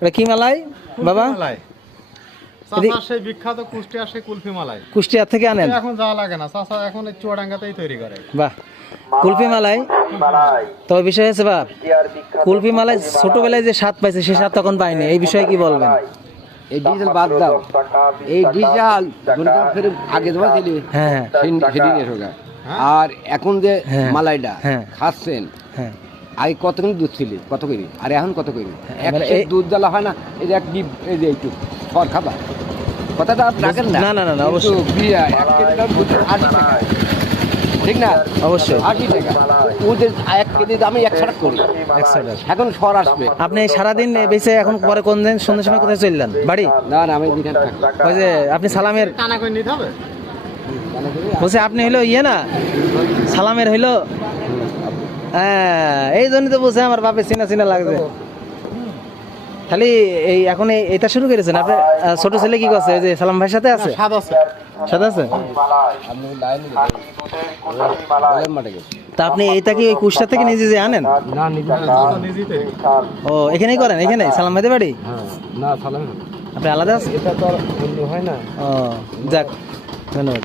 এটা কি মালাই বাবা? চাচা সেই বিখ্যাত কুষ্টিয়ার সেই কুলফি মালাই। কুষ্টিয়া থেকে আনেন? এখন যাওয়া লাগে না, চাচা এখন এই চুয়াডাঙ্গাতেই তৈরি করে। বাহ, কুলফি মালাই। তবে বিষয় হচ্ছে বাপ, কুলফি মালাই ছোটবেলায় যে স্বাদ পাইছে সে স্বাদ তখন পাইনি, এই বিষয়ে কি বলবেন? এই ডিজেল বাদ দাও, এই ডিজেল ফের আগে দেওয়া দিলি হ্যাঁ আর এখন যে হ্যাঁ। মালাইটা হ্যাঁ। খাচ্ছেন, হ্যাঁ, আগে কত করে দুধ ছিল, কত করে, আর এখন কত করে? মানে এক দুধ জ্বালা হয় না, এই যে এক ডিপ, এই যে একটু খড় খাবা, কথাটা আপনি রাখেন না। না, না, না, না, অবশ্যই। কিন্তু বিয়া, 1 কেজি দাম 80 টাকা, ঠিক না? অবশ্যই। 80 টাকা। ওদের 1 কেজি দামে 100 টাকা করি। 100 টাকা। এখন সর আসবে। আপনি সারাদিন বেঁচে এখন পরে কোন দিন সন্ধ্যের সময় কোথায় চললেন? বাড়ি? না না, আমি এখানে থাকি। ওই যে আপনি সালামের টানা করে নিতে হবে। বলছে আপনি হইলো ইয়ে না, সালামের হইলো, হ্যাঁ, এই জন্যই তো বলছে আমার বাপে চিনা চিনা লাগছে। খালি এই এখন এটা শুরু করেছেন আপনি? ছোট ছেলে কি করছে? ওই যে সালাম ভাইয়ের সাথে আছে? স্বাদ আছে। সাথে আছে? আপনি লাইন বলেন মাঠে গেছে। তা আপনি এইটা কি ওই কুষ্টা থেকে নিজে যে আনেন? না নিজে চাচা নিজেই তৈরি করে। ও, এখানেই করেন? এখানে সালাম ভাইদের বাড়ি? হ্যাঁ, না সালাম আপনি আলাদা আছে? এটা তো আর বন্ধু হয় না। ও, যাক, ধন্যবাদ।